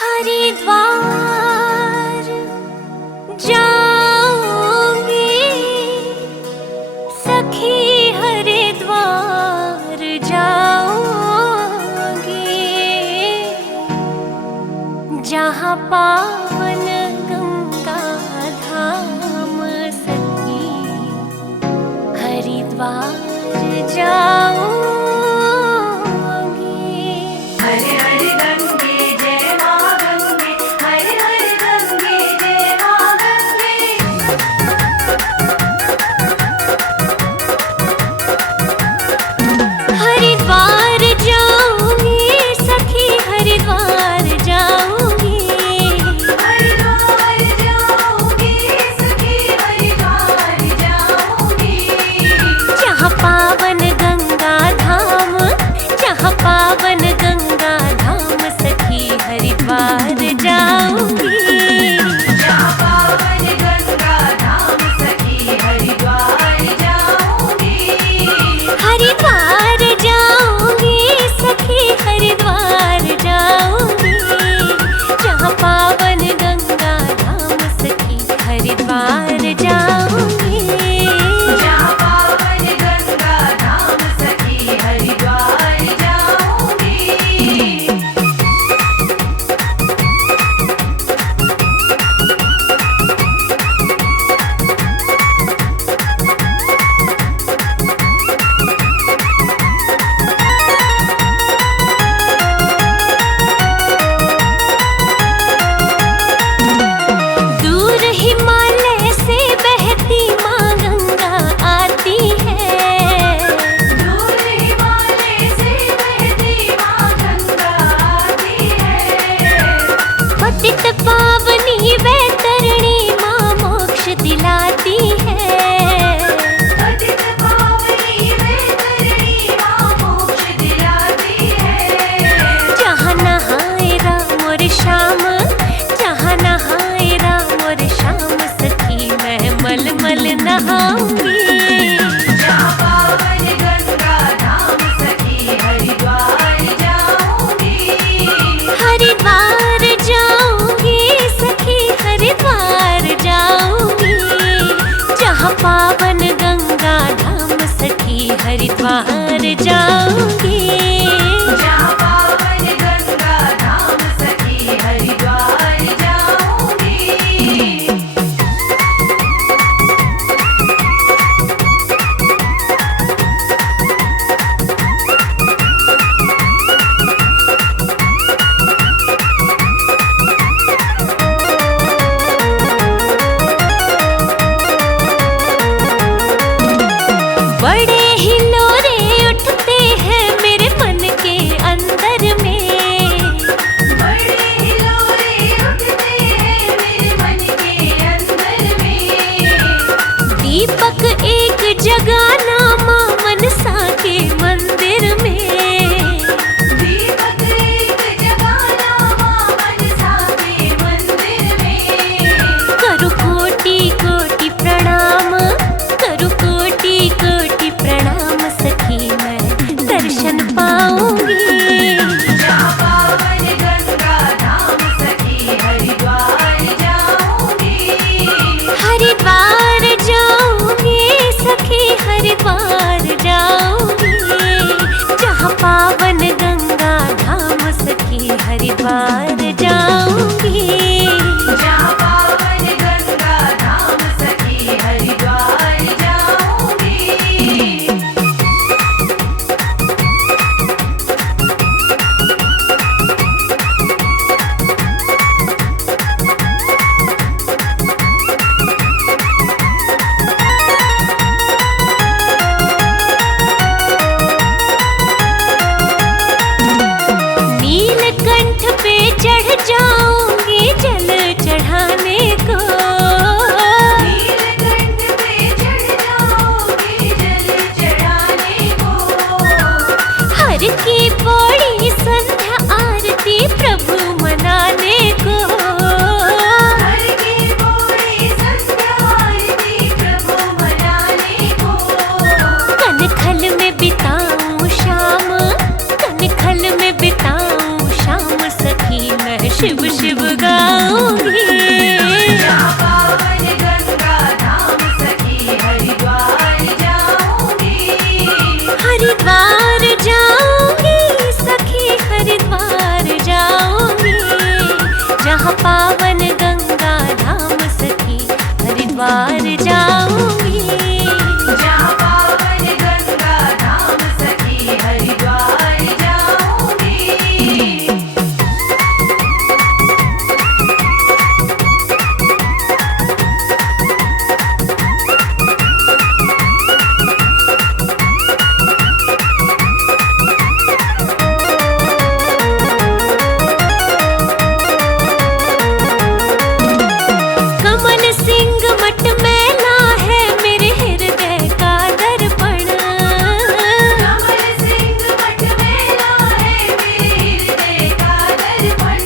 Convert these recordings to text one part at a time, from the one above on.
हरिद्वार जाऊंगी सखी, हरिद्वार जाऊंगी, जहाँ पावन गंगा धाम सखी, हरिद्वार जाऊंगी। हरे हरे गंगे जय मां गंगे, हरे हरे गंगे जय मां गंगे। हरिद्वार जाऊंगी सखी, हरिद्वार जाऊंगी, हरिद्वार जाऊंगी सखी, हरिद्वार जाऊंगी, जहाँ पावन गंगा धाम, जहाँ पावन गंगा धाम सखी, हरिद्वार जाऊंगी। जहाँ पावन गंगा धाम सखी, हरिद्वार जाऊंगी, हरिद्वार जाऊंगी सखी, हरिद्वार जाऊंगी, जहाँ पावन गंगा धाम सखी, हरिद्वार जाऊंगी। जहाँ पावन गंगा धाम सखी, हरिद्वार जाऊंगी। दूर हिमालय से बहती माँ गंगा आती है, दूर हिमालय से बहती मां गंगा आती है, पतित पावनी वैतरणी माँ मोक्ष दिलाती है, पतित पावनी वैतरणी मां मोक्ष दिलाती है, जहाँ नहाए राम और श्याम, जहाँ नहाए राम और श्याम सखी, मैं मल मल नहाऊंगी। जहाँ पावन गंगा धाम सखी, हरिद्वार जाऊंगी, हरिद्वार जाऊंगी सखी, हरिद्वार जाऊंगी, जहाँ पावन गंगा धाम सखी, हरिद्वार जाऊंगी। जहाँ पावन गंगा धाम सखी, हरिद्वार जाऊंगी। बड़े हिलोरे उठते हैं मेरे मन के अंदर में, बड़े हिलोरे उठते हैं मेरे मन के अंदर में, दीपक एक जगाना माँ मनसा के मंदिर में, दीपक एक जगाना मां मनसा के मंदिर में, करु कोटि कोटि प्रणाम, करु कोटि कोटि प्रणाम सखी, मैं दर्शन पाऊंगी। जहाँ पावन गंगा धाम सखी, हरिद्वार जाऊंगी, हरिद्वार जाऊंगी सखी, हरिद्वार जाऊंगी, जहाँ पावन गंगा धाम सखी, हरिद्वार जाऊंगी। जहाँ पावन गंगा धाम सखी, हरिद्वार जाऊंगी। नीलकंठ पे चढ़ जाऊंगी जल चढ़ाने को, नीलकंठ पे चढ़ जाओगे जल चढ़ाने को, हर की पौड़ी संध्या आरती प्रभु मनाने को, हर की पौड़ी संध्या आरती प्रभु मनाने को, कनखल में बिताऊं शाम, कनखल में बिताऊं शाम सखी, मैं शिव शिव गाऊंगी। जहाँ पावन गंगा धाम सखी हरिद्वार जाऊंगी। हरिद्वार जाऊंगी सखी हरिद्वार जाऊंगी। जहाँ पावन गंगा धाम सखी हरिद्वार जाऊंगी। जहाँ पावन गंगा धाम सखी हरिद्वार जाऊंगी। कमल सिंह मठ मैला है मेरे हृदय का दर्पण। कमल सिंह मठ मेला है मेरे हृदय का दर्पण।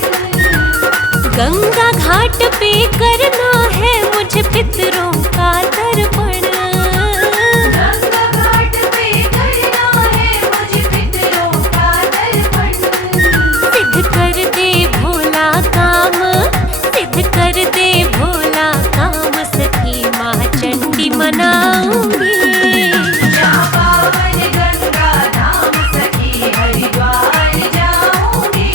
गंगा घाट पे करना है मुझे पितरों का तर्पण। गंगा घाट पे करना है मुझे पितरों का तर्पण। सिद्ध कर दे भोला काम, सिद्ध कर दे भोला काम सखी माँ चंडी मनाऊंगी। जहाँ पावन गंगा धाम सखी हरिद्वार जाऊंगी।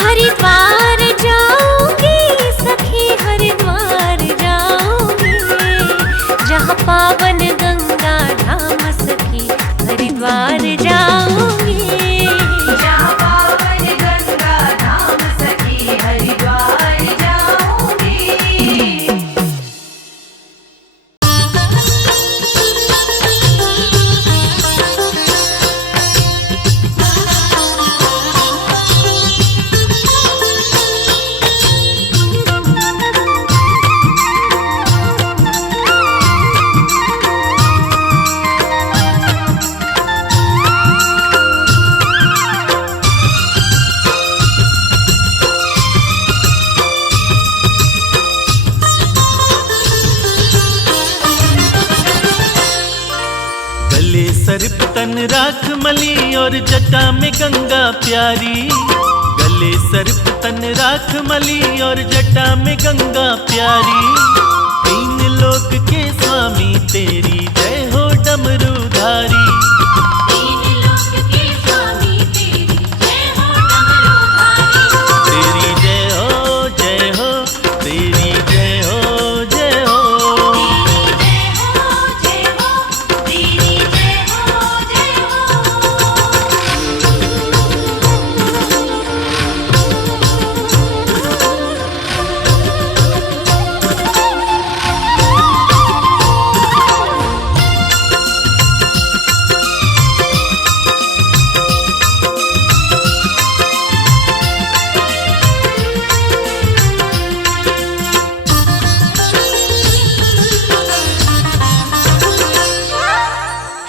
हरिद्वार जाऊंगी सखी हरिद्वार जाऊंगी। जहाँ पावन गंगा धाम सखी हरिद्वार जाऊंगी। जहाँ पावन गंगा धाम सखी हरिद्वार जाऊंगी। गले सर्प तन राख मली और जटा में गंगा प्यारी। गले सर्प तन राख मली और जटा में गंगा प्यारी। तीन लोक के स्वामी तेरी जय हो डमरूधारी। तीन लोक के स्वामी तेरी जय हो डमरूधारी। तेरी जय हो जय हो, तेरी जय हो जय हो। तेरी जय हो तेरी जय हो जय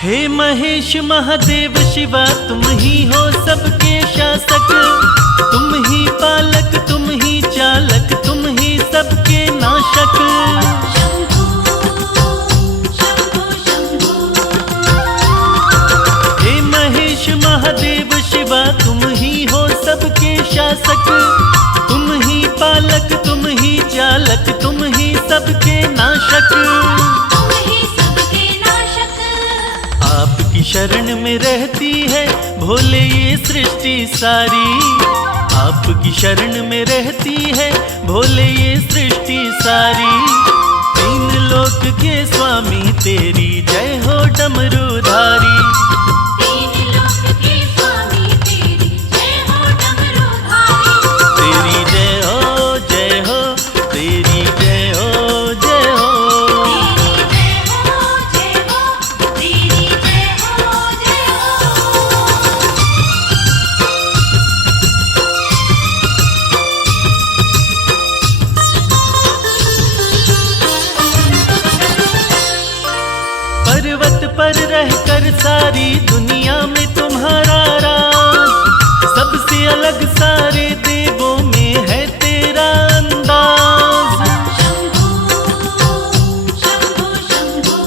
हे महेश महादेव शिवा तुम ही हो सबके शासक। तुम ही पालक तुम ही चालक तुम ही सबके नाशक। शंभू शंभू शंभू। हे महेश महादेव शिवा तुम ही हो सबके शासक। तुम ही पालक तुम ही चालक तुम ही सबके नाशक। तुम ही सबके नाशक। आपकी शरण में रहती है भोले ये सृष्टि सारी। आपकी शरण में रहती है भोले ये सृष्टि सारी। तीन लोक के स्वामी तेरी जय हो डमरूधारी। तीन लोक के स्वामी तेरी जय हो डमरूधारी। तेरी जय हो जय हो, तेरी जय हो जय हो। तेरी जय हो तेरी जय हो जय पर्वत पर रहकर सारी दुनिया में तुम्हारा राज। सबसे अलग सारे देवों में है तेरा अंदाज। शंभू शंभू शंभू।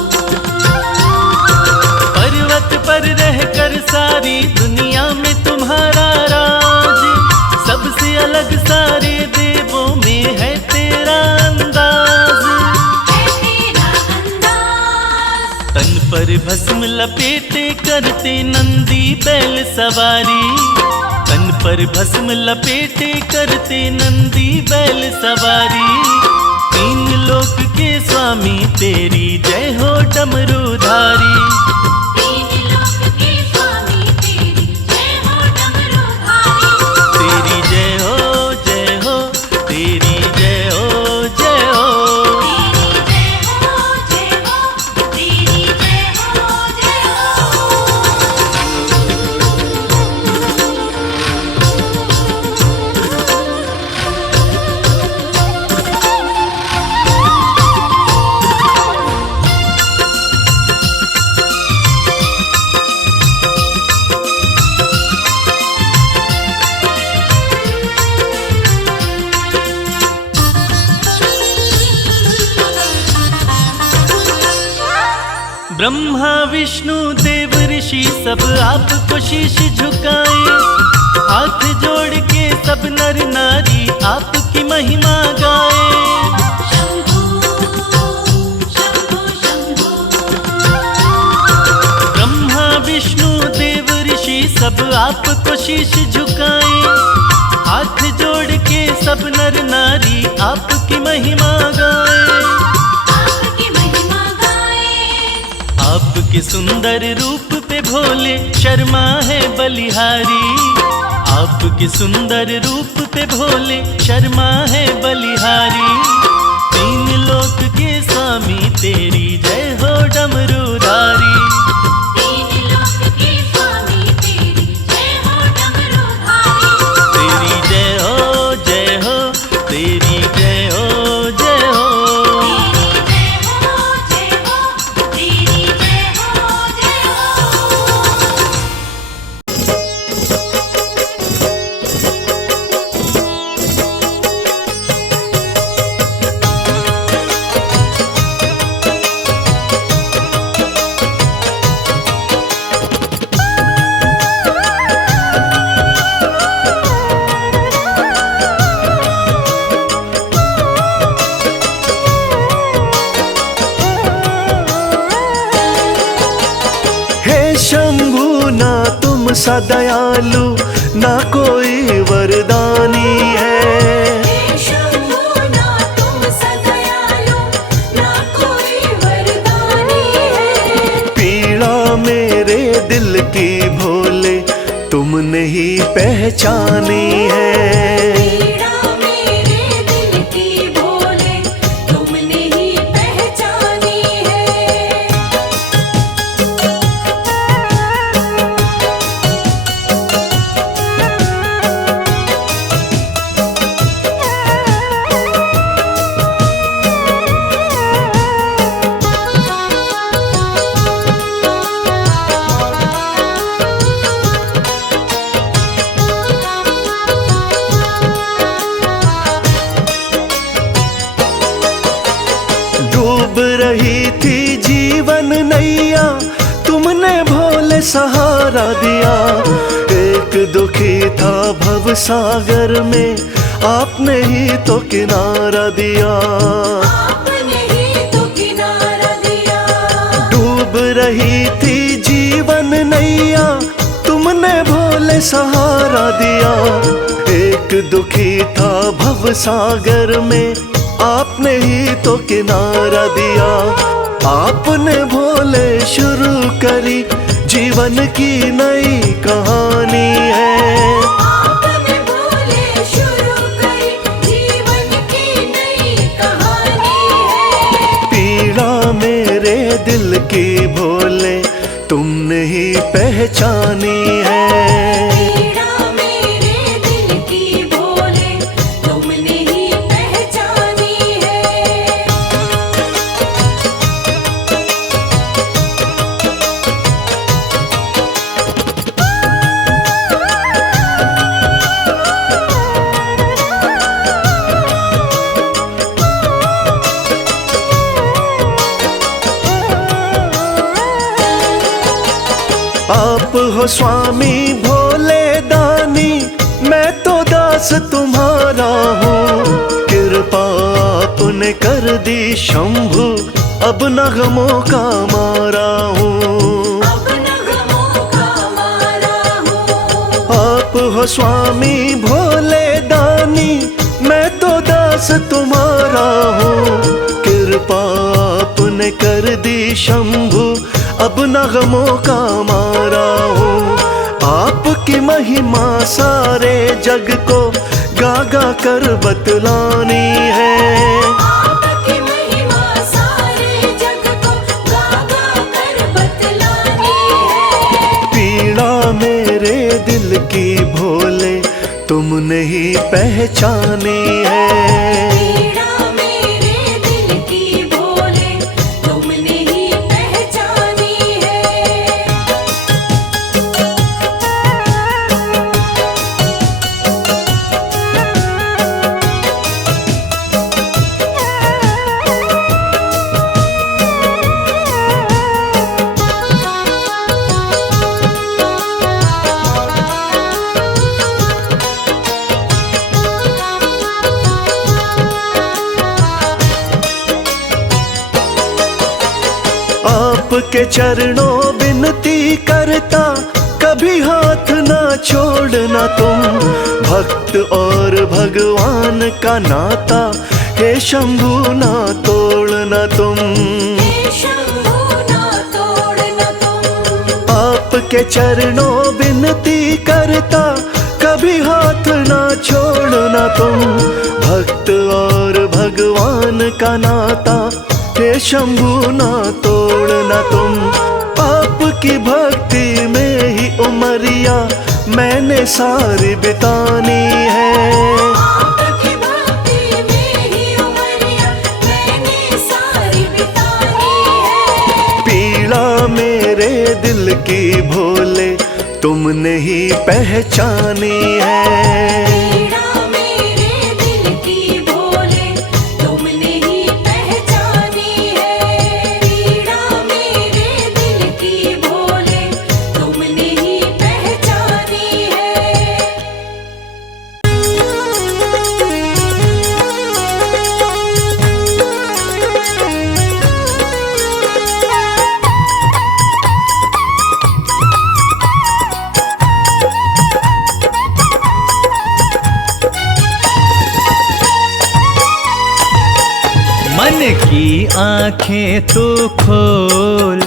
पर्वत पर रहकर सारी दुनिया में तुम्हारा राज। सबसे अलग सारे देवों में है तेरा अंदाज। तन पर भस्म लपेटे करते नंदी बैल सवारी, तन पर भस्म लपेटे करते नंदी बैल सवारी। तीन लोक के स्वामी तेरी जय हो डमरूधारी। तीन लोक के स्वामी तेरी जय हो डमरूधारी। तेरी जय हो जय हो, तेरी जय हो जय हो। तेरी जय हो जय हो, तेरी जय हो जय ब्रह्मा विष्णु देव ऋषि सब आपको शीश झुकाए, हाथ जोड़ के सब नर नारी आपकी महिमा गाए। शंभू शंभू शंभू। ब्रह्मा विष्णु देव ऋषि सब आपको शीश झुकाए, हाथ जोड़ के सब नर नारी आपकी महिमा गाए। आपके सुंदर रूप पे भोले शर्मा है बलिहारी, आपके सुंदर रूप पे भोले शर्मा है बलिहारी। तीन लोक के स्वामी तेरी जय हो डमरूधारी। तीन लोक के स्वामी तेरी जय हो डमरूधारी। तेरी जय हो जय हो, तेरी जय हो जय हो। शंभु ना तुम सा दयालु ना कोई वरदानी है। शंभु ना तुम सा दयालु ना कोई वरदानी है। पीड़ा मेरे दिल की भोले तुमने ही पहचानी है। पीड़ा मेरे दिल की भोले तुमने ही पहचानी है। डूब रही थी जीवन नैया तुमने भोले सहारा दिया। एक दुखी था भव सागर में आपने ही तो किनारा दिया। आपने ही तो किनारा दिया। डूब रही थी जीवन नैया तुमने भोले सहारा दिया। एक दुखी था भव सागर में आपने ही तो किनारा दिया। आपने भोले शुरू करी जीवन की नई कहानी है। आपने भोले शुरू करी जीवन की नई कहानी है। पीड़ा मेरे दिल की भोले तुमने ही पहचानी है। पीड़ा मेरे दिल की भोले तुमने ही पहचानी है। आप हो स्वामी भोले दानी मैं तो दास दास तुम्हारा हूँ। कृपा आपने कर दी शंभु, अब नगमों का मारा हूँ। अब नगमों का मारा हूँ। आप हो स्वामी भोले दानी, मैं तो दास तुम्हारा हूँ। कृपा आपने कर दी शंभु, अब नगमों का मारा हूँ। आपकी महिमा सारे जग को गा गा कर बतलानी है। आपकी महिमा सारे जग को गा गा कर बतलानी है। पीड़ा मेरे दिल की भोले तुमने ही पहचानी है। पीड़ा मेरे दिल की भोले तुमने ही पहचानी है। आपके चरणों विनती करता, कभी हाथ ना छोड़ना तुम। भक्त और भगवान का नाता, हे शंभु ना तोड़ना तुम। हे शंभु ना तोड़ना तुम। आपके चरणों विनती करता, कभी हाथ ना छोड़ना तुम। भक्त और भगवान का नाता, हे शंभु ना तोड़ना तुम। आपकी भक्ति में ही उमरिया मैंने सारी बितानी है। आपकी भक्ति में ही उमरिया मैंने सारी बितानी है। पीड़ा मेरे दिल की भोले तुमने ही पहचानी है। पीड़ा मेरे दिल की भोले तुमने ही पहचानी है। पीड़ा मेरे दिल की भोले तुमने ही पहचानी है। मन की आंखें तू खोल,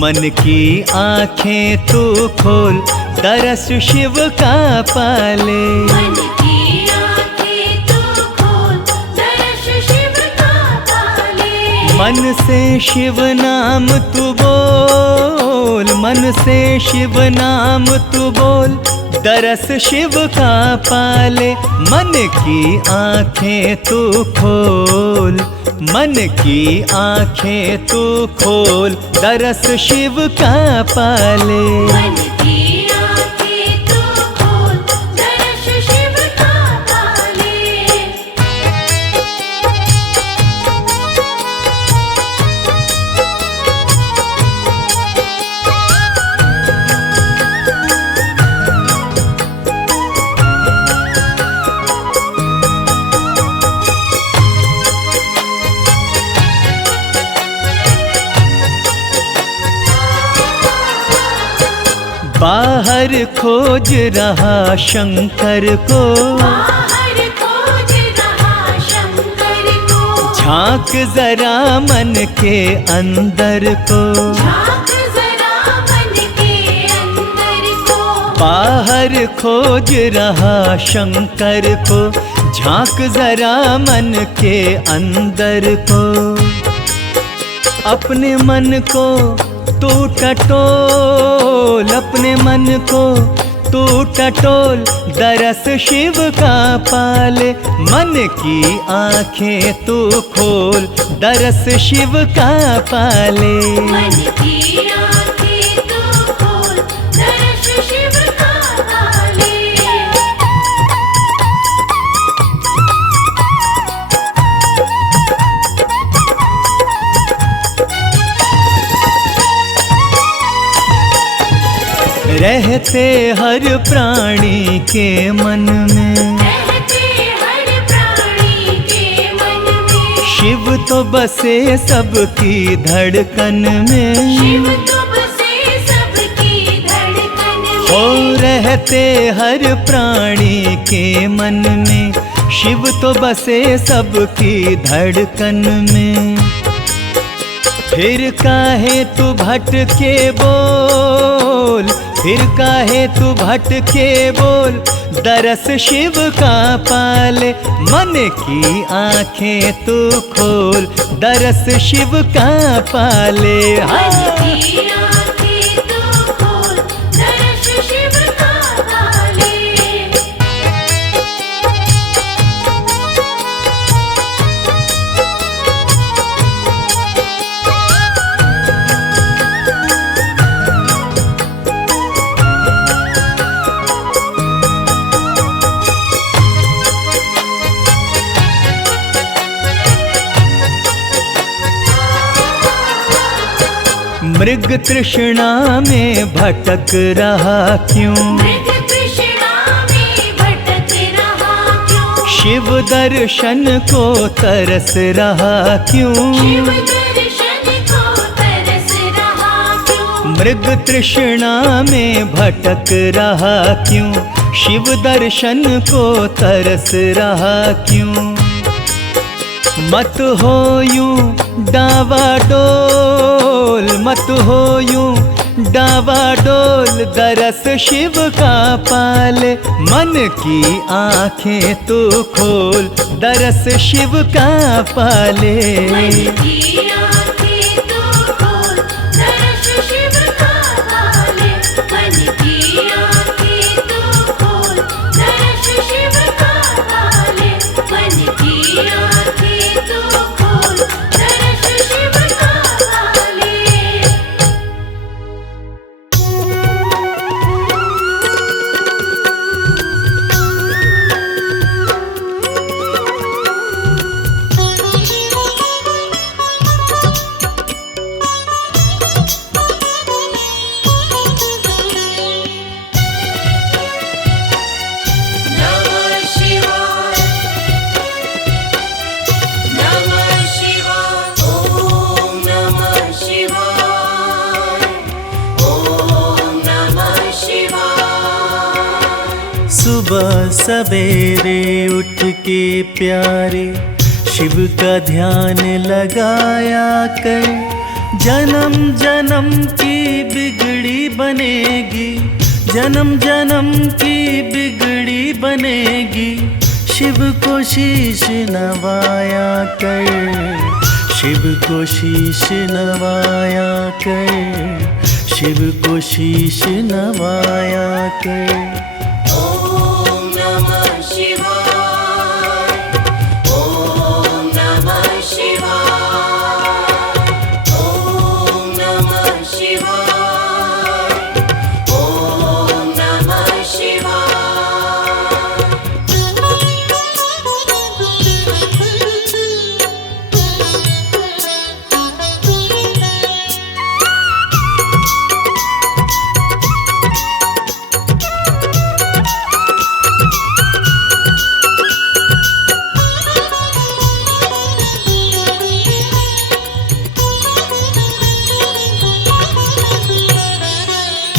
मन की आंखें तू खोल, दरस शिव का पाले। मन की आंखें तू खोल, दर्श शिव का पाले। मन से शिव नाम तू बोल, मन से शिव नाम तू बोल, दरस शिव का पाले। मन की आंखें तू खोल, मन की आंखें तू खोल, दरस शिव का पाले। मन की आंखें तू खोल, दर्श शिव का पाले। बाहर खोज रहा शंकर को, बाहर खोज रहा शंकर को। झांक जरा मन के अंदर को। झांक जरा मन के अंदर को। बाहर खोज रहा शंकर को, झांक जरा मन के अंदर को। अपने मन को तू टटोल, अपने मन को तू टटोल, दरस शिव का पाले। मन की आंखें तू खोल, दरस शिव का पाले। मन की आंखें तू खोल, दर्श शिव का पाले। रहते हर प्राणी के मन में, तो बसे सबकी धड़कन शिव में, तो बसे सबकी धड़कन में। हो रहते हर प्राणी के मन में, शिव तो बसे सबकी धड़कन में। फिर काहे तू भटके बोल, फिर काहे तू भटके बोल, दरस शिव का पाले, मन की आंखें तू खोल, दरस शिव का पाले। मन की आँखें तू खोल, दर्श शिव का पाले। मृग तृष्णा में भटक रहा क्यों, मृग तृष्णा में भटक रहा क्यों। शिव दर्शन को तरस रहा क्यों, शिव दर्शन को तरस रहा क्यों। मृग तृष्णा में भटक रहा क्यों, शिव दर्शन को तरस रहा क्यों। मत हो यूं डावाडोल, मत हो यूं डावाडोल, दरस शिव का पाले, मन की आंखें तू खोल, दरस शिव का पाले। मन की आँखें तू खोल, दर्श शिव का पाले। मन की आँखें तू खोल, दर्श शिव का पाले। मन की आँखें तू खोल, दर्श शिव का पाले। नमः शिवाय, नमः शिवाय, ओम नमः शिवाय, ओम नमः शिवाय। सुबह सवेरे उठ के प्यारे शिव का ध्यान लगाया कर, जन्म जन्म की बिगड़ी बनेगी, जन्म जन्म की बिगड़ी बनेगी। शिव को शीश नवाया कर, शिव को शीश नवाया कर, शिव को शीश नवाया कर। ओम नमः शिवाय, ओम नमः शिवाय, ओम नमः शिवाय, ओम नमः शिवाय।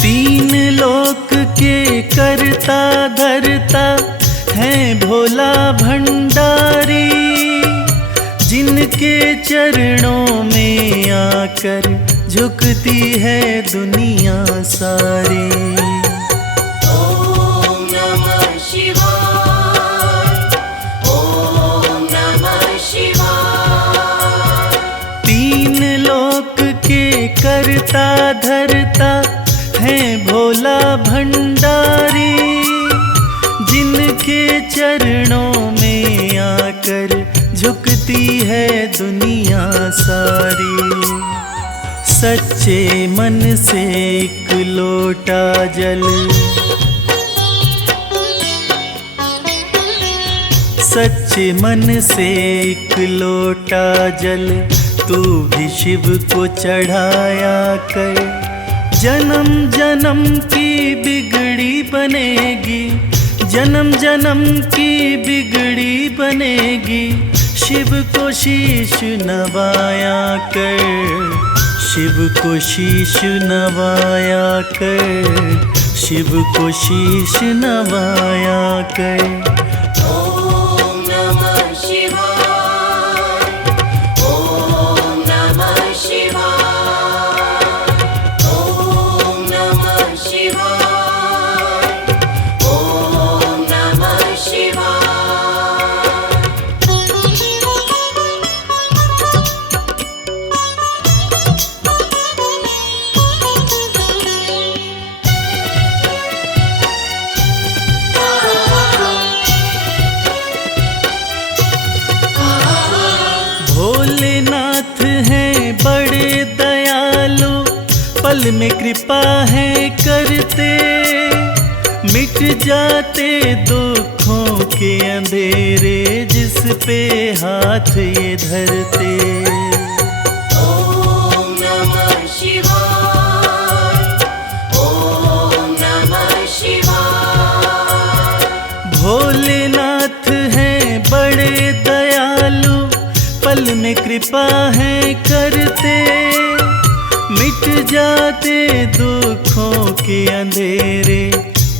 तीन लोक के करता धरता है भोला भंडारी, जिनके चरणों में आकर झुकती है दुनिया सारी। ओम नमः शिवाय, ओम नमः शिवाय। तीन लोक के करता धरता है भोला भंडारी, जिनके चरणों में आकर झुकती है दुनिया सारी। सच्चे मन से एक लोटा जल, सच्चे मन से एक लोटा जल तू भी शिव को चढ़ाया कर। जन्म जन्म की बिगड़ी बनेगी, जन्म जन्म की बिगड़ी बनेगी। शिव को शीश नवाया कर, शिव को शीश नवाया कर, शिव को शीश नवाया कर। ॐ नमः शिवाय, ॐ नमः शिवाय, ॐ नमः शिवाय, ॐ नमः शिवाय। भोलेनाथ हैं बड़े दयालु, पल में कृपा है करते, मिट जाते दुखों के अंधेरे जिस पे हाथ ये धरते। ॐ नमः शिवाय, ॐ नमः शिवाय। भोलेनाथ हैं बड़े दयालु, पल में कृपा है करते, मिट जाते दुखों के अंधेरे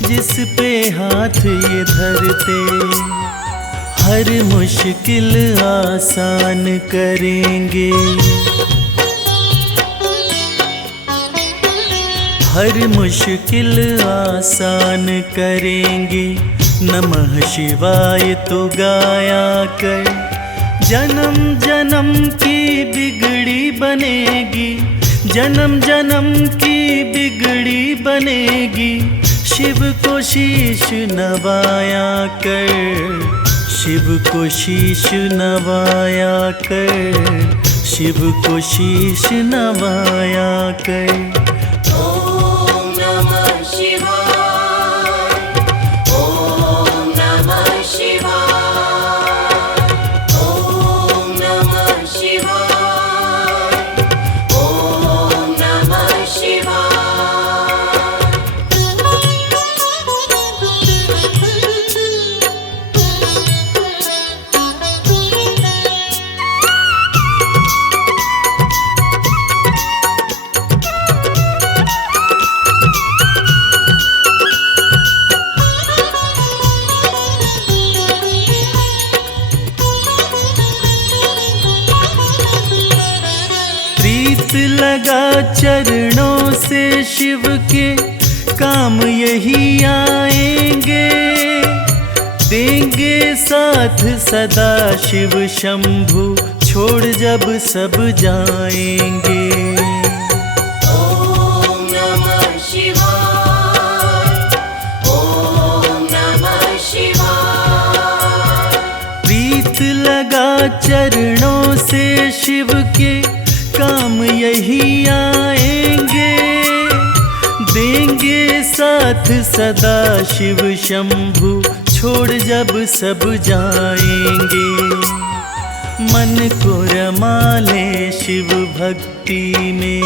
जिस पे हाथ ये धरते। हर मुश्किल आसान करेंगे, हर मुश्किल आसान करेंगे, नमः शिवाय तो गाया कर। जन्म जन्म की बिगड़ी बनेगी, जन्म जन्म की बिगड़ी बनेगी, शिव को शीश नवाया कर, शिव को शीश नवाया कर, शिव को शीश नवाया कर। ॐ नमः शिवाय, ॐ नमः शिवाय, ॐ नमः शिवाय, ॐ नमः शिवाय। प्रीत लगा चरणों से शिव के, काम यही आएंगे, देंगे साथ सदा शिव शंभु, छोड़ जब सब जाएंगे। ॐ नमः शिवाय, ॐ नमः शिवाय। प्रीत लगा चरणों से शिव के, काम यही आएंगे, देंगे साथ सदा शिव शंभु, छोड़ जब सब जाएंगे। मन को रमा ले शिव भक्ति में,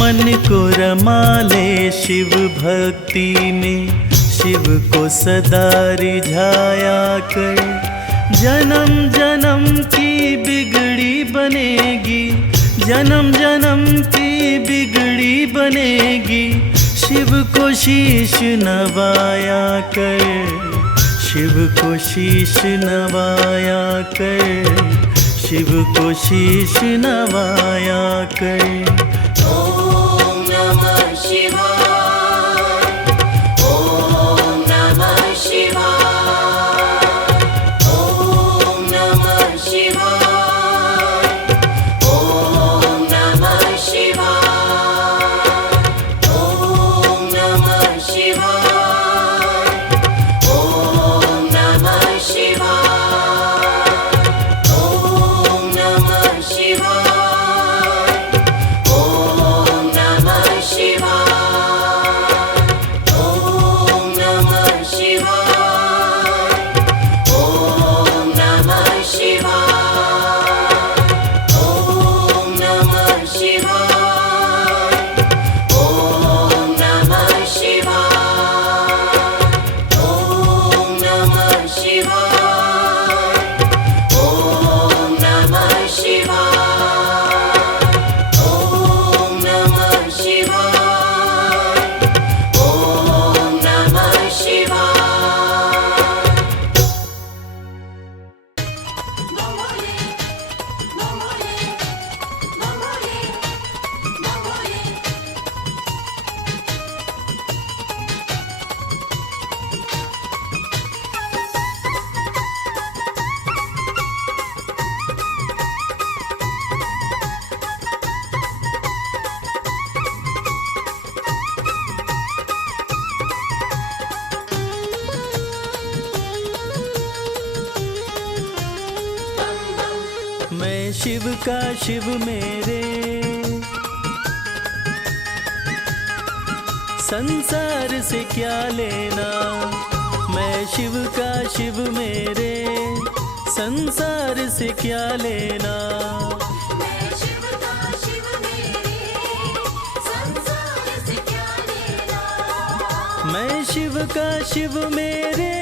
मन को रमा ले शिव भक्ति में, शिव को सदा रिझाया कर। जन्म जन्म की बिगड़ी बनेगी, जन्म जन्म की बिगड़ी बनेगी, शिव को शीश नवाया कर, शिव को शीश नवाया कर, शिव को शीश नवाया कर। ॐ नमः शिवाय, ॐ नमः शिवाय, ॐ नमः शिवाय, ॐ नमः शिवाय, ॐ नमः शिवाय, ॐ नमः शिवाय, ॐ नमः शिवाय, ॐ नमः शिवाय। शिव का शिव मेरे, संसार से क्या लेना। मैं शिव का शिव मेरे, संसार से क्या लेना। मैं शिव का शिव मेरे, संसार से क्या लेना। मैं शिव का शिव मेरे,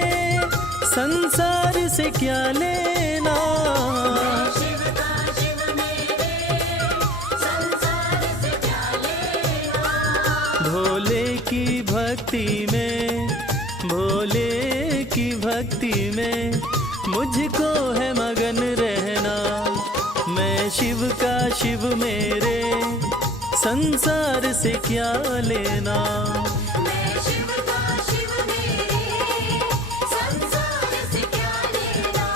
संसार से क्या लेना। शिव का शिव मेरे, संसार से क्या लेना। भोले की भक्ति में, भोले की भक्ति में मुझको है मगन रहना। मैं शिव का शिव मेरे, संसार से क्या लेना। मैं शिव का शिव मेरे, संसार से क्या लेना।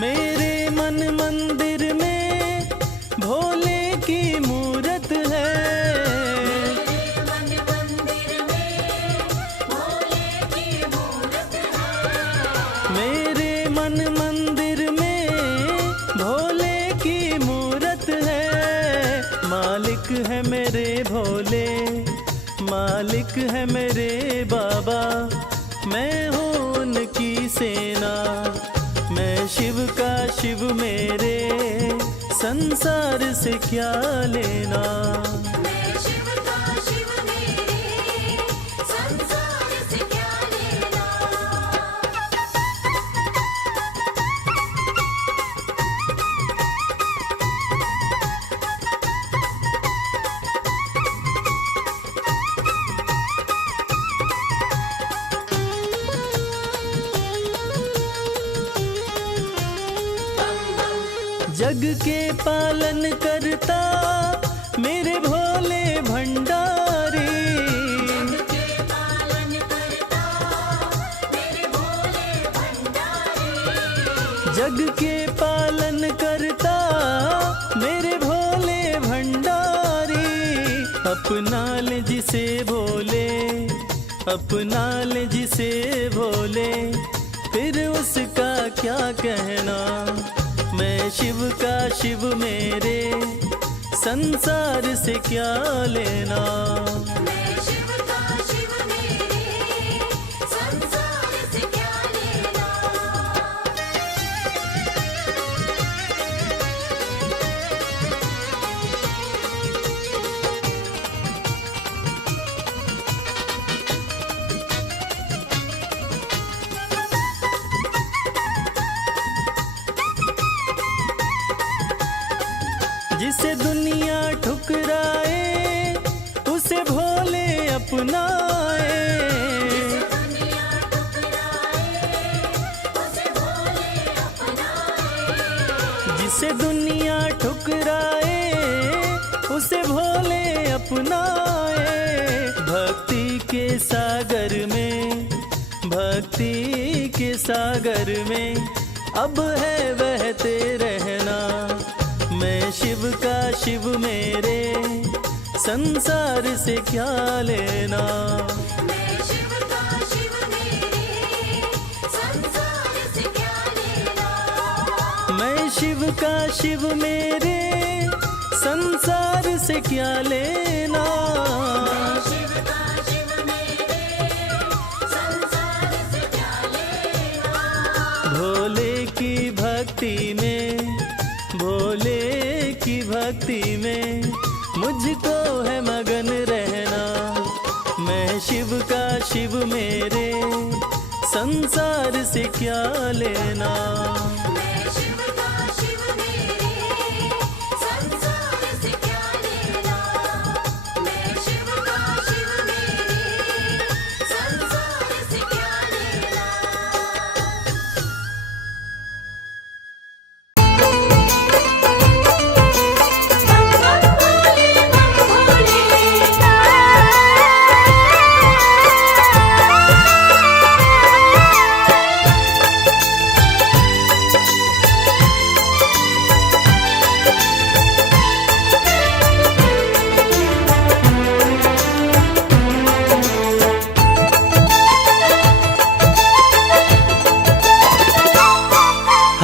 मेरे मन मंदिर में भोले की मूरत है। मन मंदिर में भोले की मूरत है। मेरे मन मंदिर में भोले की मूरत है। मालिक है मेरे भोले, मालिक है मेरे बाबा, मैं हूँ उनकी सेना। मैं शिव का शिव मेरे, संसार से क्या लेना। मैं शिव का शिव मेरे, संसार से क्या लेना। जग के पालन करता मेरे भोले भंडारी। के पालन करता मेरे भोले भंडारी। जग के पालन करता मेरे भोले भंडारी। अपना ले जिसे भोले, अपना ले जिसे भोले, फिर उसका क्या कहना। मैं शिव का शिव मेरे, संसार से क्या लेना। मैं शिव का शिव मेरे, संसार से क्या लेना। जिसे दुनिया ठुकराए उसे भोले अपनाए। दुनिया ठुकराए उसे भोले अपनाए। जिसे दुनिया ठुकराए उसे भोले अपनाए। भक्ति के सागर में, भक्ति के सागर में अब है बहते रहना। मैं शिव का शिव मेरे, संसार से क्या लेना। मैं शिव का शिव मेरे, संसार से क्या लेना। मैं शिव का शिव मेरे, संसार से क्या लेना। शिव का शिव मेरे, संसार से क्या लेना। भोले की भक्ति में, भोले की भक्ति में मुझको है मगन रहना। मैं शिव का शिव मेरे, संसार से क्या लेना। मैं शिव का शिव मेरे, संसार से क्या लेना। मैं शिव का शिव मेरे, संसार से क्या लेना।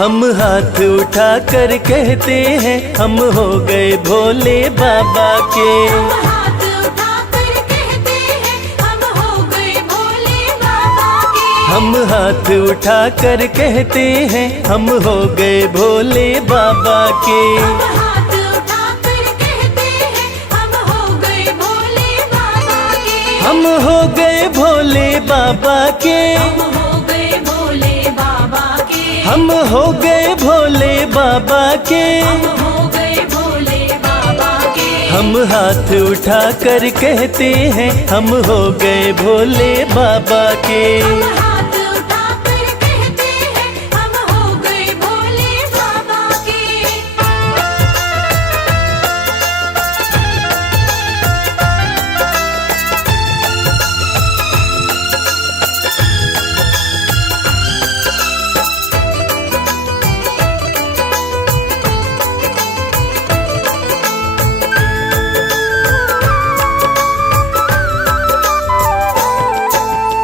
हम हाथ उठा कर कहते हैं हम हो गए भोले बाबा के। हाथ उठाकर कहते हैं हम हो गए भोले बाबा के। हम हाथ उठा कर कहते हैं हम हो गए भोले बाबा के। हाथ उठाकर कहते हैं हम हो गए भोले बाबा के। हम हो गए भोले बाबा के। हम हो गए भोले बाबा के। हम हो गए भोले बाबा के। हम हो गए भोले बाबा के। हम हाथ उठा कर कहते हैं हम हो गए भोले बाबा के। हाथ उठाकर कहते हैं हम हो गए भोले बाबा के।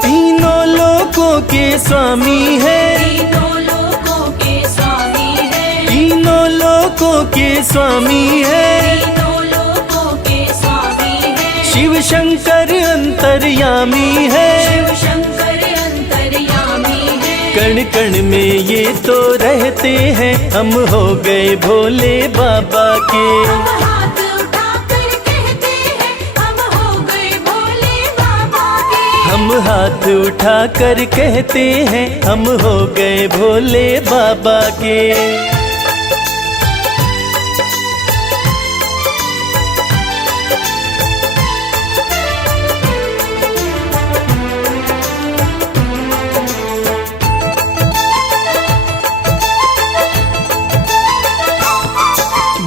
तीनों लोकों के स्वामी है। तीनों लोकों के स्वामी है। तीनों लोकों के स्वामी है। तीनों लोकों के स्वामी है। शिव शंकर अंतर्यामी है। शिव शंकर अंतर्यामी है। कण कण में ये तो रहते हैं हम हो गए भोले बाबा के। हाथ उठाकर कहते हैं हम हो गए भोले बाबा के। हम हाथ उठा कर कहते हैं हम हो गए भोले बाबा के।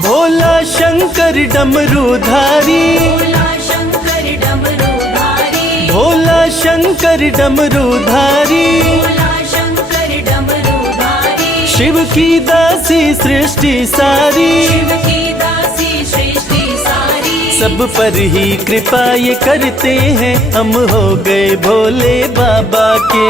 भोला शंकर डमरूधारी। भोला शंकर डमरूधारी। भोला शंकर डमरूधारी। भोला शंकर डमरूधारी। शिव की दासी सृष्टि सारी। शिव की दासी सृष्टि सारी। सब पर ही कृपा ये करते हैं हम हो गए भोले बाबा के।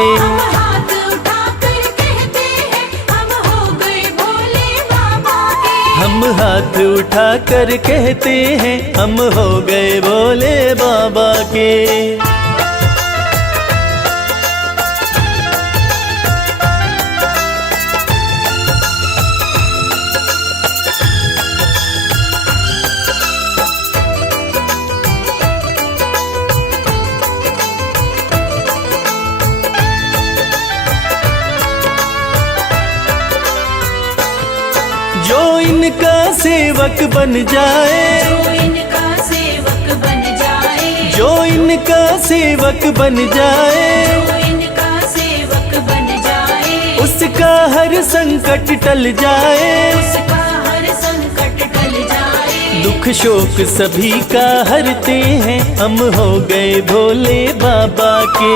हाथ उठाकर कहते हैं हम हो गए भोले बाबा के। हम हाथ उठा कर कहते हैं हम हो गए भोले बाबा के। जो इनका सेवक बन जाए। जो इनका सेवक बन जाए। जो इनका सेवक बन जाए। जो इनका सेवक बन जाए। उसका हर संकट टल जाए। उसका हर संकट टल जाए। दुख शोक सभी का हरते हैं हम हो गए भोले बाबा के।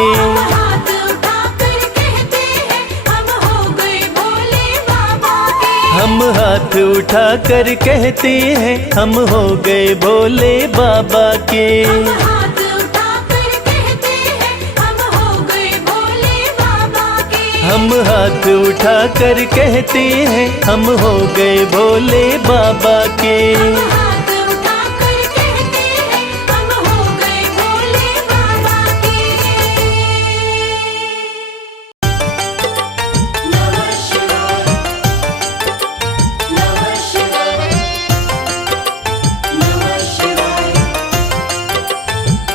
हाथ उठाकर कहते हैं हम हो गए भोले बाबा के। हम हाथ उठा कर कहते हैं हम हो गए भोले बाबा के। हाथ उठाकर कहते हैं हम हो गए भोले बाबा के। हम हाथ उठा कर कहते हैं हम हो गए भोले बाबा के। हाथ उठाकर कहते हैं हम हो गए भोले बाबा के। नमः शिवाय। नमः शिवाय। नमः शिवाय।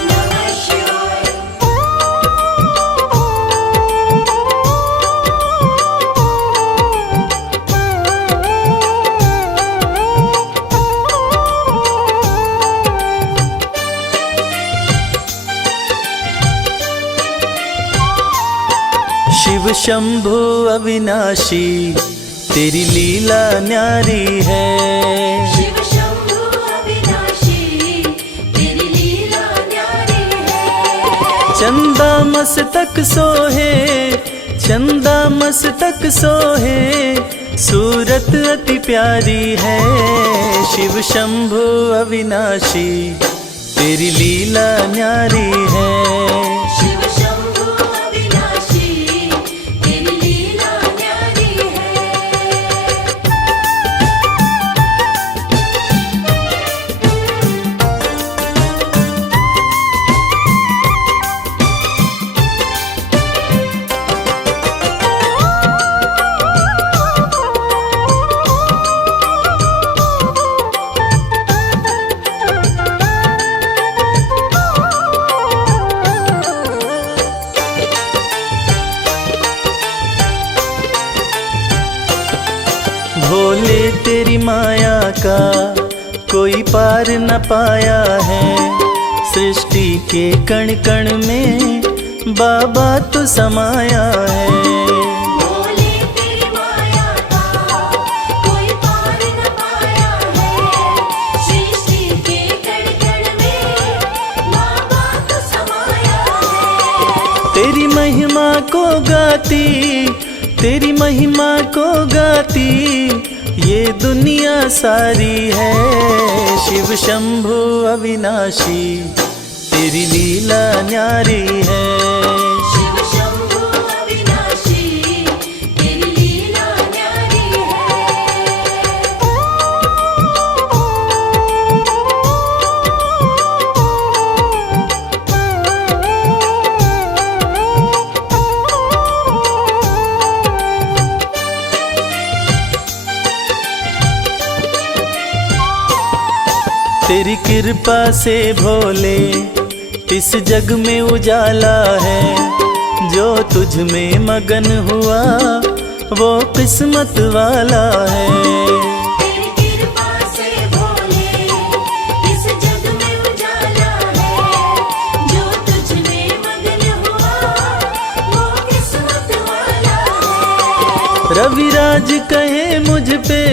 नमः शिवाय। शिव शंभु अविनाशी तेरी लीला न्यारी है। शिव शंभु अविनाशी तेरी लीला न्यारी है। चंदा मस्तक सोहे। चंदा मस्तक सोहे। सूरत अति प्यारी है। शिव शंभु अविनाशी तेरी लीला न्यारी है। शिव शंभु अविनाशी तेरी लीला न्यारी है। तेरी माया का कोई पार न पाया है। सृष्टि के कण कण में बाबा तू समाया है। बोले तेरी माया का कोई पार न पाया है। सृष्टि के कण कण में बाबा तू समाया है। तेरी महिमा को गाती, तेरी महिमा को गाती ये दुनिया सारी है। शिव शंभु अविनाशी तेरी लीला न्यारी है। शिव शंभु अविनाशी तेरी लीला न्यारी तेरी कृपा से भोले इस जग में उजाला है। जो तुझ में मगन हुआ वो किस्मत वाला है। तेरी कृपा से भोले इस जग में उजाला है। जो तुझ में मगन हुआ वो किस्मत वाला है। रविराज कहे मुझ पे,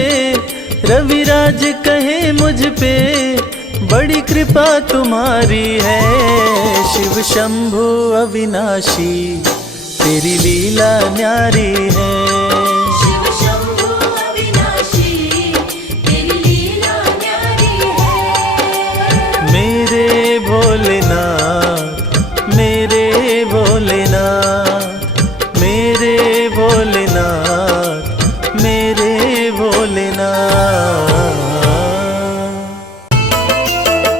रविराज कहे मुझ पे बड़ी कृपा तुम्हारी है। शिव शंभु अविनाशी तेरी लीला न्यारी है। शिव शंभु अविनाशी तेरी लीला न्यारी है। मेरे भोलेनाथ, मेरे भोलेनाथ, मेरे भोलेनाथ, मेरे भोलेनाथ।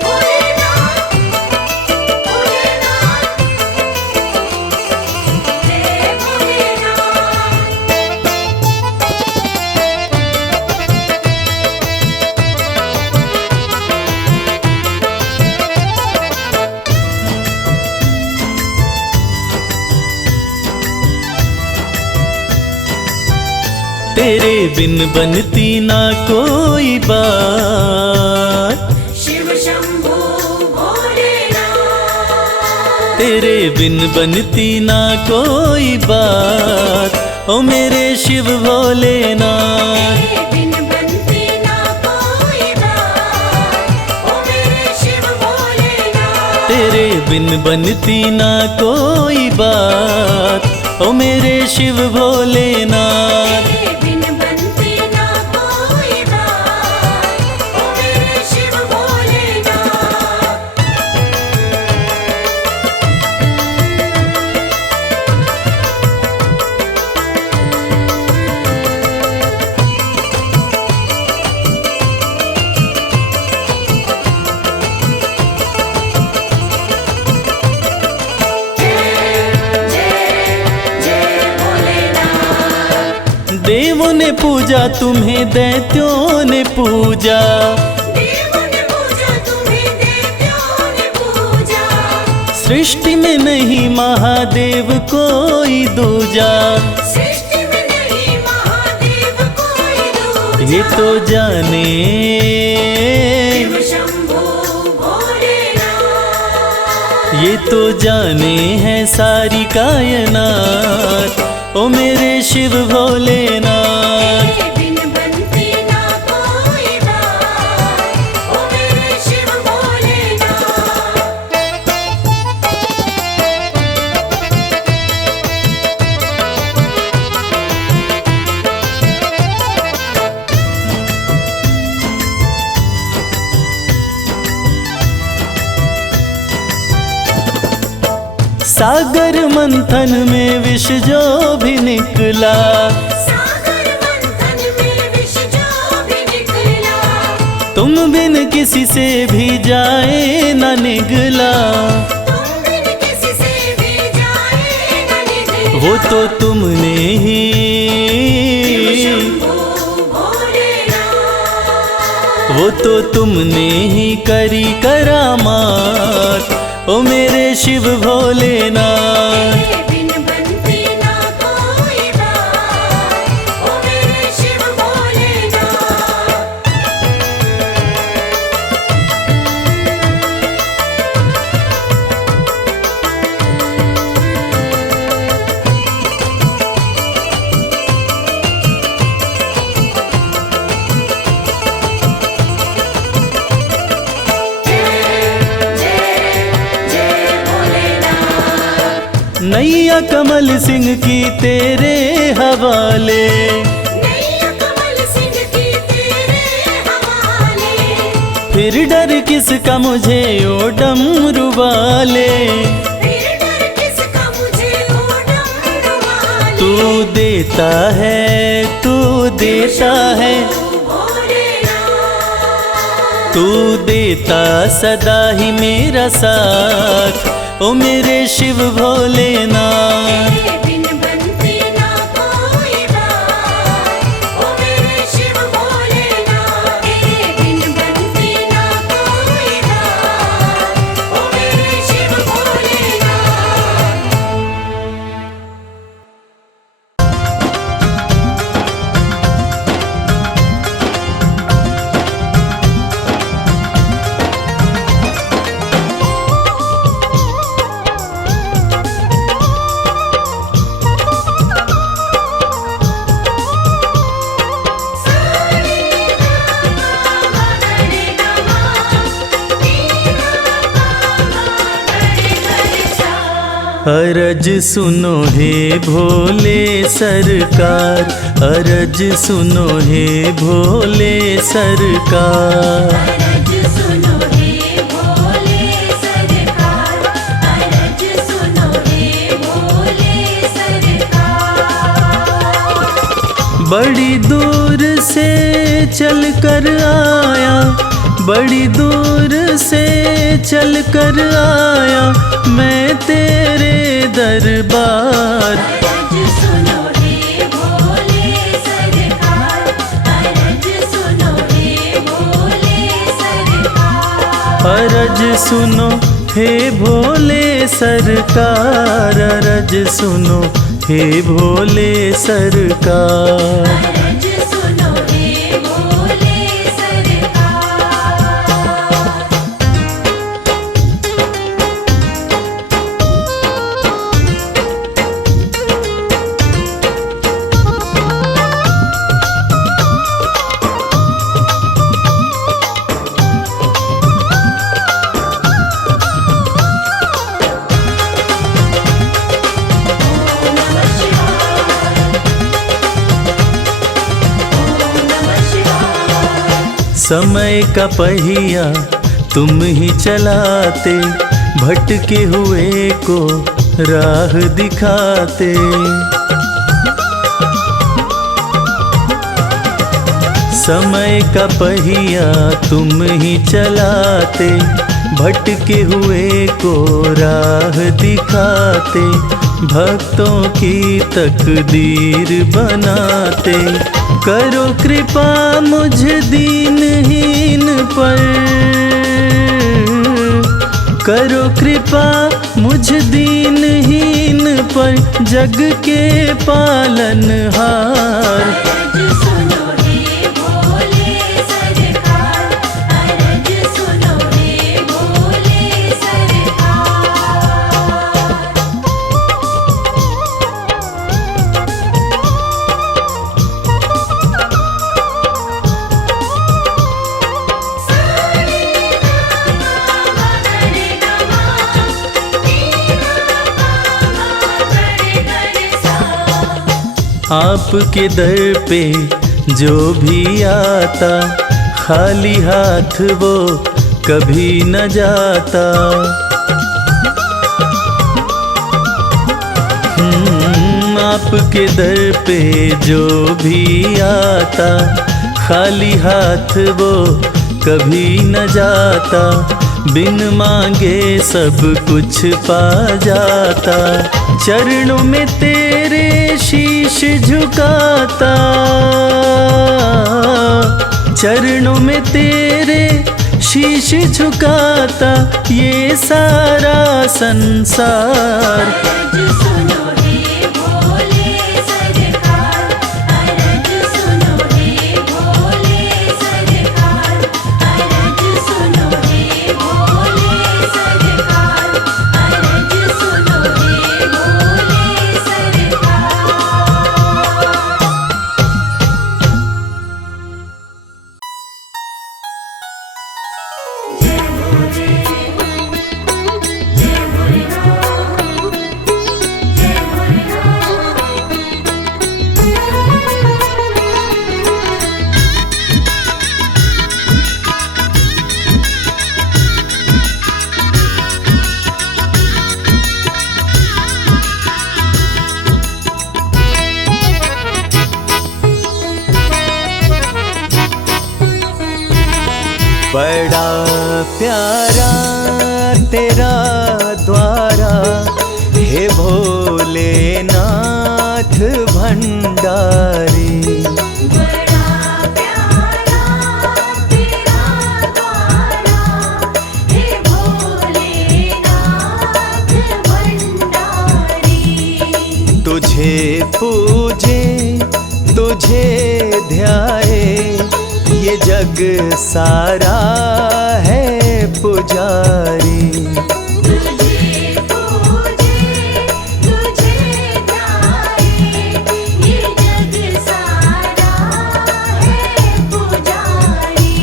भोलेनाथ भोलेनाथ जय भोलेनाथ। तेरे बिन बनती ना कोई बात। शिव शंभु भोलेनाथ। तेरे बिन बनती ना कोई बात। ओ मेरे शिव भोलेनाथ। तेरे बिन बनती ना कोई बात। ओ मेरे शिव भोलेनाथ। तेरे बिन बनती ना कोई बात। ओ मेरे शिव भोलेनाथ। तेरे बिन बनती ना कोई बात। ओ मेरे शिव भोलेनाथ। देवों ने पूजा तुम्हें, दैत्यों ने पूजा। देवों ने पूजा तुम्हें, देवताओं ने पूजा। सृष्टि में नहीं महादेव कोई दूजा। सृष्टि में नहीं महादेव कोई दूजा। ये तो जाने, शिव शंभु भोलेनाथ। ये तो जाने है सारी कायनात। ओ मेरे शिव भोलेनाथ। तेरे बिन बनती ना कोई बात। ओ मेरे शिव भोलेनाथ। सागर मंथन में विष जो भी निकला। सागर मंथन में विष जो भी निकला। तुम बिन किसी से भी जाए न निगला। तुम बिन किसी से भी जाए न निकला। वो तो तुमने ही, शंभु भोलेनाथ। वो तो तुमने ही करी करामात। ओ मेरे शिव भोलेनाथ। तेरे बिन बनती ना कोई बात। ओ मेरे शिव भोलेनाथ। नैया कमल सिंह की तेरे हवाले। नैया कमल सिंह की तेरे हवाले। फिर डर किसका मुझे ओ डमरू वाले। फिर डर किसका मुझे ओ डमरू वाले। तू देता है, तू देता है, तू देता सदा ही मेरा साथ, ओ मेरे शिव भोलेनाथ। तेरे बिन बनती ना कोई बात, ओ मेरे शिव भोलेनाथ। तेरे बिन बनती ना कोई बात, ओ मेरे शिव भोलेनाथ। अरज सुनो हे भोले सरकार, अरज सुनो हे भोले सरकार। अरज सुनो हे भोले सरकार, अरज सुनो हे भोले सरकार। बड़ी दूर से चल कर आया, बड़ी दूर से चल कर आया मैं तेरे दरबार। अरज सुनो हे भोले सरकार, अरज सुनो हे भोले सरकार। अरज सुनो हे भोले सरकार, अरज सुनो हे भोले सरकार। अरज सुनो हे भोले सरकार। समय का पहिया तुम ही चलाते, भटके हुए को राह दिखाते। समय का पहिया तुम ही चलाते, भटके हुए को राह दिखाते। भक्तों की तकदीर बनाते, करो कृपा मुझ दीनहीन पर, करो कृपा मुझ दीनहीन पर, जग के पालनहार। अरज सुनो हे भोले सरकार, अरज सुनो हे भोले सरकार। आपके दर पे जो भी आता, खाली हाथ वो कभी न जाता। आपके दर पे जो भी आता, खाली हाथ वो कभी न जाता। बिन मांगे सब कुछ पा जाता, चरणों में तेरे शीश झुकाता, चरणों में तेरे शीश झुकाता ये सारा संसार। अरज सुनो हे भोले सरकार, अरज सुनो हे भोले सरकार। अरज सुनो हे भोले सरकार, अरज सुनो हे भोले सरकार। जय भोले, जय भोलेनाथ। प्यारा तेरा द्वारा, हे भोलेनाथ भंडारी। बड़ा प्यारा तेरा द्वारा, हे भोलेनाथ भंडारी। तुझे पूजे तुझे ध्याए, ये जग सारा है पुजारी। तुझे पूजे तुझे ध्याए, ये जग सारा है पुजारी।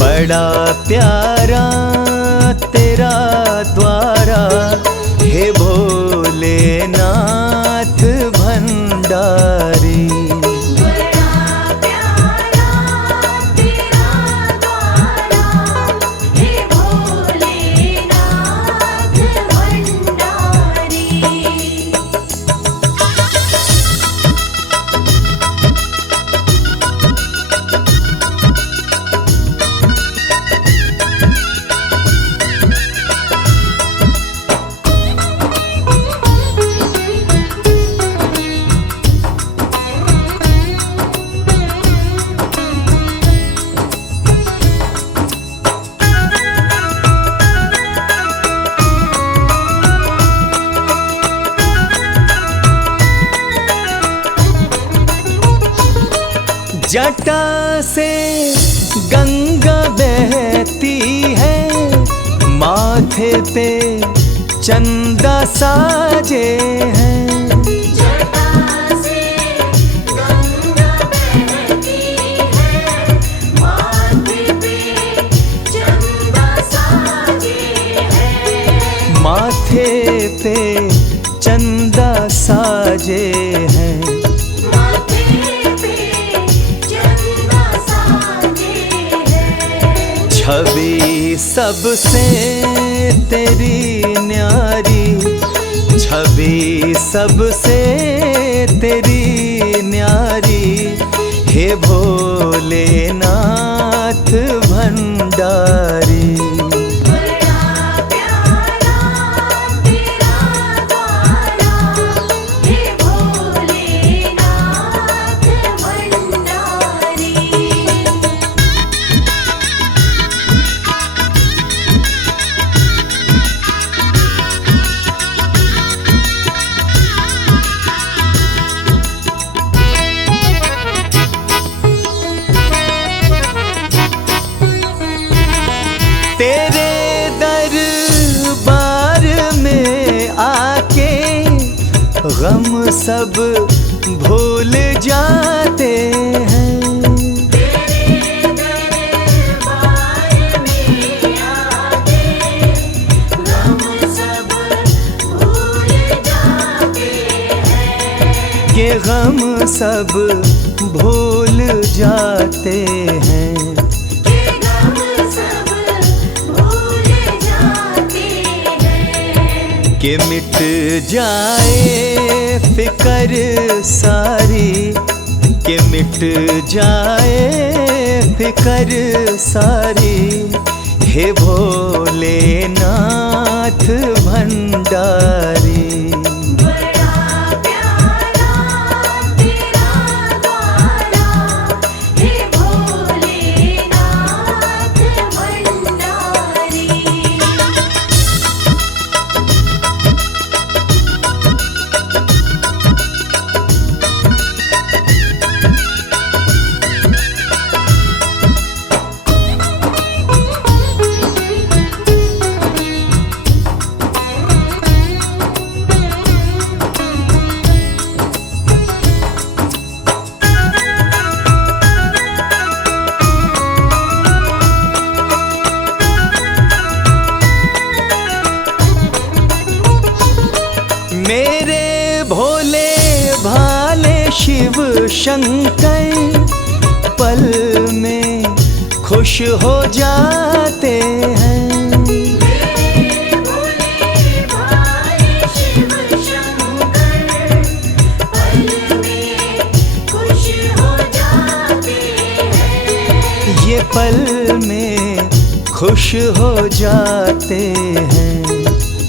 बड़ा प्यारा तेरा द्वारा, हे भोलेनाथ भंडारी। बड़ा प्यारा तेरा द्वारा, हे भोलेनाथ भंडारी। जटा से गंगा बहती है, माथे पे चंदा साजे हैं। जटा से गंगा बहती है, माथे पे चंदा साजे हैं। माथे पे चंदा साजे हैं। माथे पे चंदा साजे हैं। छवि सबसे तेरी न्यारी, छवि सबसे तेरी न्यारी, हे भोलेनाथ भंडारी। बड़ा प्यारा तेरा द्वारा, हे भोलेनाथ भंडारी। तेरे दरबार में आके गम सब भूल जाते हैं। तेरे दरबार में आके गम सब भूल जाते हैं। के गम सब भूल जाते हैं। के गम सब भूल जाते हैं। कि मिट जाए फिकर सारी, कि मिट जाए फिकर सारी, हे भोलेनाथ भंडारी। बड़ा प्यारा तेरा द्वारा, हे भोलेनाथ भंडारी। मेरे भोले भाले शिव शंकर पल में खुश हो जाते हैं। मेरे भोले भाले शिव शंकर पल में खुश हो जाते हैं। ये पल में खुश खुश हो जाते हैं।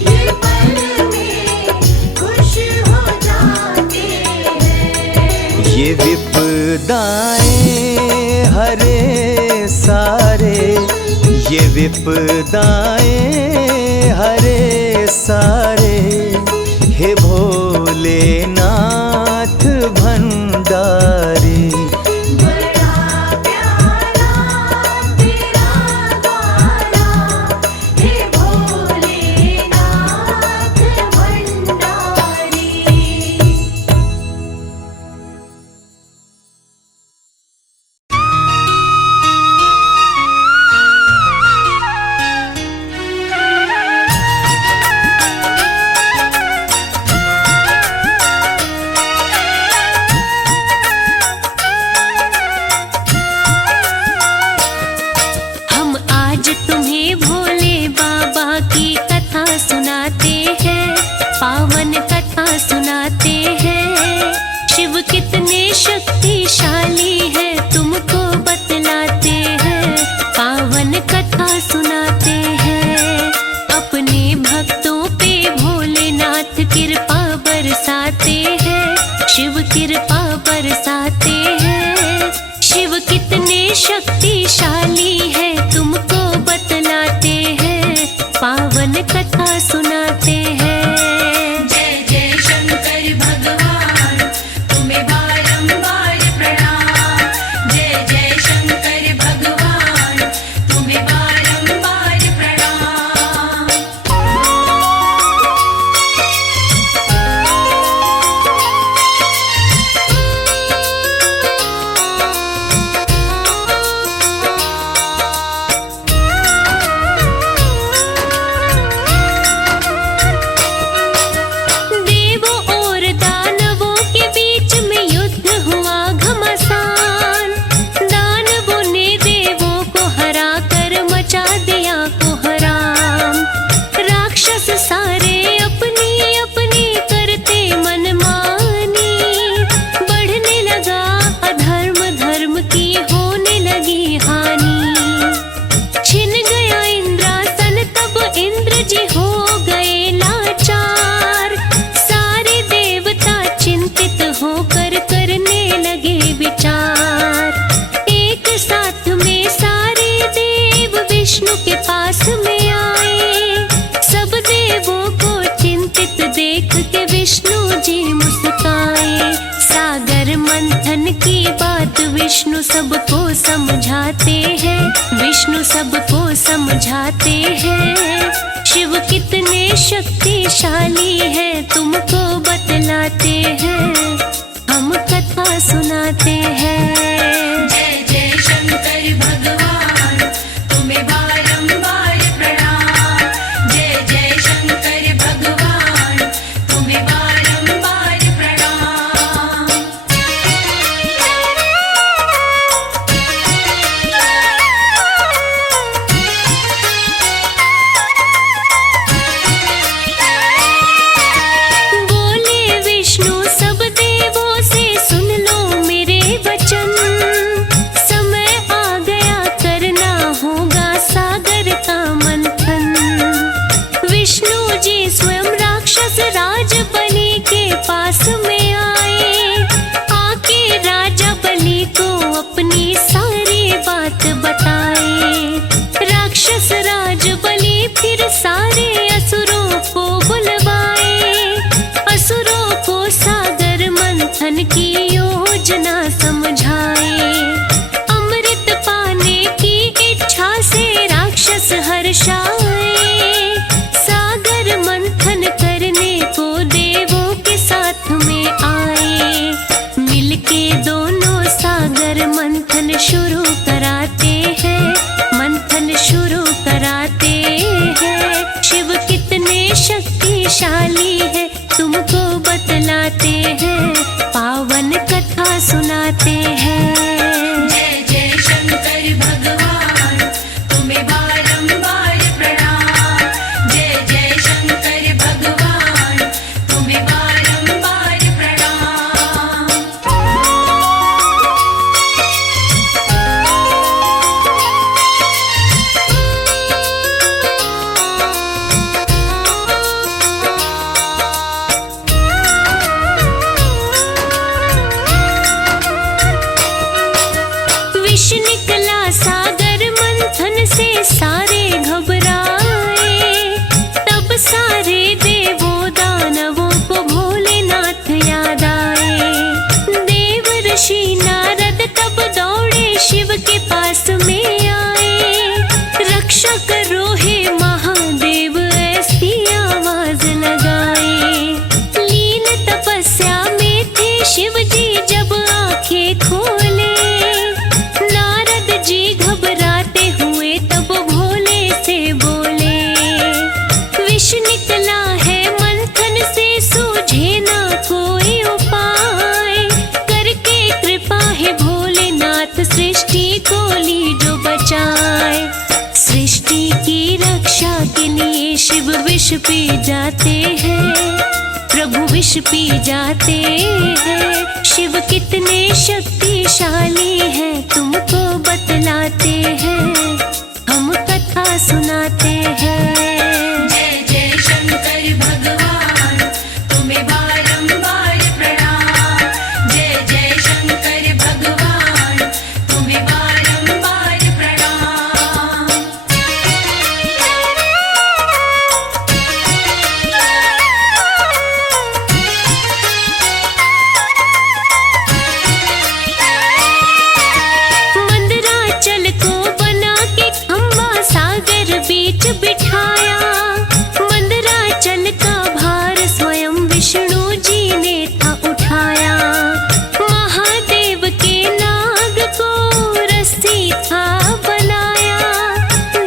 ये पल में खुश हो जाते हैं। ये विपदाएं हरे सारे, ये विपदाएं हरे सारे, हे भोलेनाथ भंडारी। बड़ा प्यारा तेरा गाना, हे भोलेनाथ भंडारी। हम आज तुम्हें भोले बाबा की कथा सुनाते हैं, पावन कथा सुनाते हैं। शिव कितने शक्तिशाली है तुमको बतलाते हैं, पावन कथा सुनाते हैं। अपने भक्तों पे भोलेनाथ कृपा बरसाते हैं, शिव कृपा बरसाते हैं। शिव कितने शक्तिशाली है तुमको बतलाते हैं, पावन कथा सुनाते हैं। जय जय शंकर भगवान, तुम्हें बारंबार प्रणाम। जय जय शंकर भगवान, तुम्हें बारंबार प्रणाम। देवों और दानवों के बीच में युद्ध हुआ घमासान। दानवों ने देवों को हरा कर मचा दिया कोहराम। राक्षस सारे अपनी अपनी करते मनमानी, बढ़ने लगा अधर्म, धर्म की होने लगी हानि। छिन गया इंद्रासन तब इंद्र जी हो गए लाचार। सारे देवता चिंतित होकर करने लगे विचार। एक साथ में सारे देव विष्णु के पास में आए। सब देवों को चिंतित देख के विष्णु जी मुस्काए। सागर मंथन की बात विष्णु सबको समझाते हैं, विष्णु सबको समझाते हैं। शिव कितने शक्तिशाली है तुमको बतलाते हैं, हम कथा सुनाते हैं। जय जय शंकर भगवान, तुम्हें बारंबार प्रणाम। जय जय शंकर भगवान, तुम्हें बारंबार प्रणाम। बोले विष्णु सब देवों से सुन लो मेरे वचन। समय आ गया करना होगा सागर का मंथन। विष्णु जी स्वयं राक्षस राज बलि के पास में आए। आके राजा बलि को अपनी सारी बात बताए। राक्षस राज बलि फिर सारे असुरों को बुलवाए। असुरों को सागर मंथन की योजना समझाए। अमृत पाने की इच्छा से राक्षस हर्षाए। सागर मंथन करने को देवों के साथ में आए। मिलके दोनों सागर मंथन शुरू कराते हैं, मंथन शुरू कराते हैं। शिव कितने शक्तिशाली है तुमको बतलाते हैं, पावन कथा सुनाते हैं। जय जय शंकर भगवान, तुम्हें बारंबार प्रणाम। जय जय शंकर भगवान, तुम्हें बारंबार प्रणाम। विष पी जाते हैं, प्रभु विष पी जाते हैं। शिव कितने शक्तिशाली हैं तुमको बतलाते हैं, हम कथा सुनाते हैं। जय जय शंकर भगवान, तुम्हें बारंबार प्रणाम। जय जय शंकर भगवान, तुम्हें बारंबार प्रणाम। मंदराचल को बना के खंबा सागर बीच बिठाया। मंदराचल का भार स्वयं विष्णु जी ने था उठाया। महादेव के नाग को रस्सी था बनाया।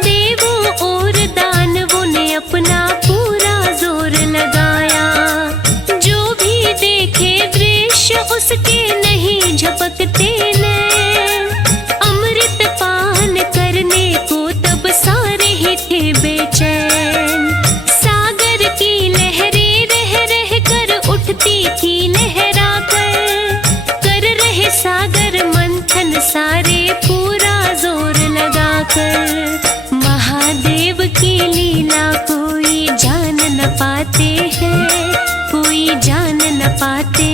देवों और दानवों ने अपना पूरा जोर लगाया। जो भी देखे दृश्य उसके नहीं झपकते नैन। अमृत पान करने को तब सारे ही थे बेचैन। सागर की लहरें रह रह कर उठती थी लहरा कर रहे सागर मंथन सारे पूरा जोर लगाकर। महादेव की लीला कोई जान न पाते हैं, कोई जान न पाते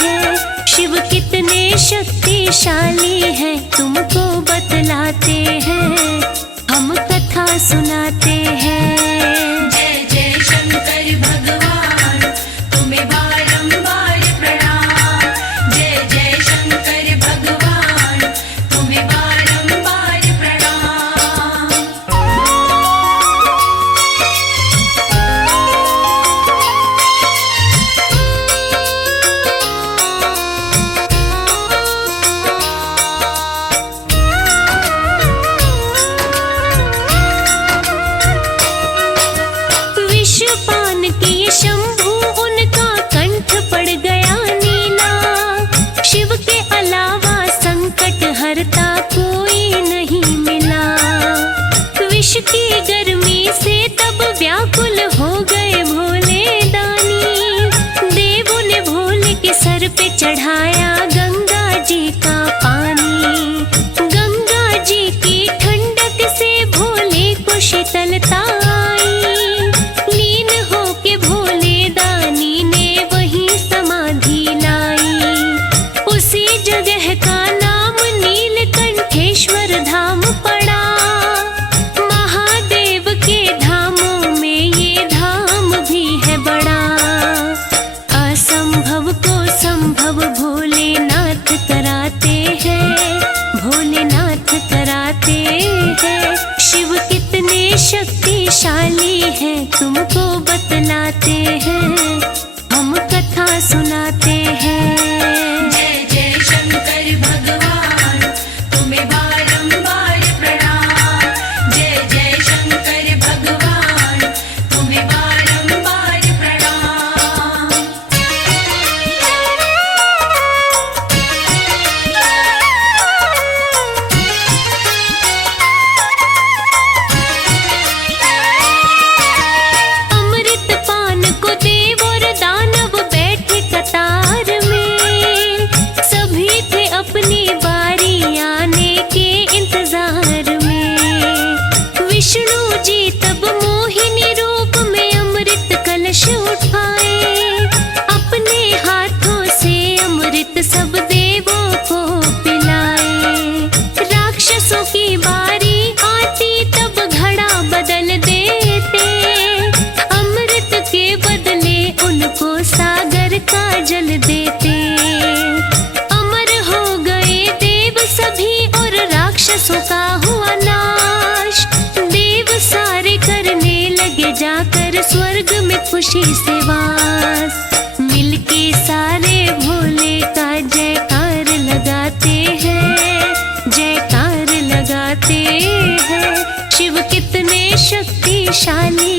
हैं। शिव कितने शक्तिशाली हैं तुमको बतलाते हैं, हम कथा सुनाते हैं। जय जय शंकर भगवान, तुम्हें बारंबार प्रणाम। जय जय शंकर भगवान, तुम्हें बारंबार प्रणाम। विषपान किए शंभु उनका कंठ पड़ गया नीला। शिव के अलावा संकट हरता कोई नहीं मिला। विष की गर्मी से तब व्याकुल हो गए भोले दानी। देवों ने भोले के सर पे चढ़ाया गंगा जी का पानी। गंगा जी की ठंडक से भोले को शीतलता आई। लीन होके भोले दानी ने वही समाधि लाई। उसी जगह का नाम नीलकंठेश्वर धाम पड़ा। महादेव के धामों में ये धाम भी है बड़ा। असंभव को संभव भोलेनाथ कराते हैं, भोलेनाथ कराते हैं। शिव कितने शक्तिशाली हैं तुमको बतलाते हैं, हम कथा सुनाते हैं। जय जय शंकर भगवान, तुम्हें बारंबार प्रणाम। जय जय शंकर भगवान, तुम्हें बारंबार प्रणाम। अमृत पान को देव और दानव बैठे कतार में। सभी थे अपनी बारी आने के इंतजार में। विष्णु जी तब मोहिनी रूप में अमृत कलश उठाए। अपने हाथों से अमृत सब देवों को पिलाए। राक्षसों की बारी आती तब घड़ा बदल देते। अमृत के बदले उनको सागर का जल देते। अमर हो गए देव सभी और राक्षसों का हुआ नाश। देव सारे करने लगे जाकर स्वर्ग में खुशी से वास। मिलके सारे भोले का जयकार लगाते हैं, जयकार लगाते हैं। शिव कितने शक्तिशाली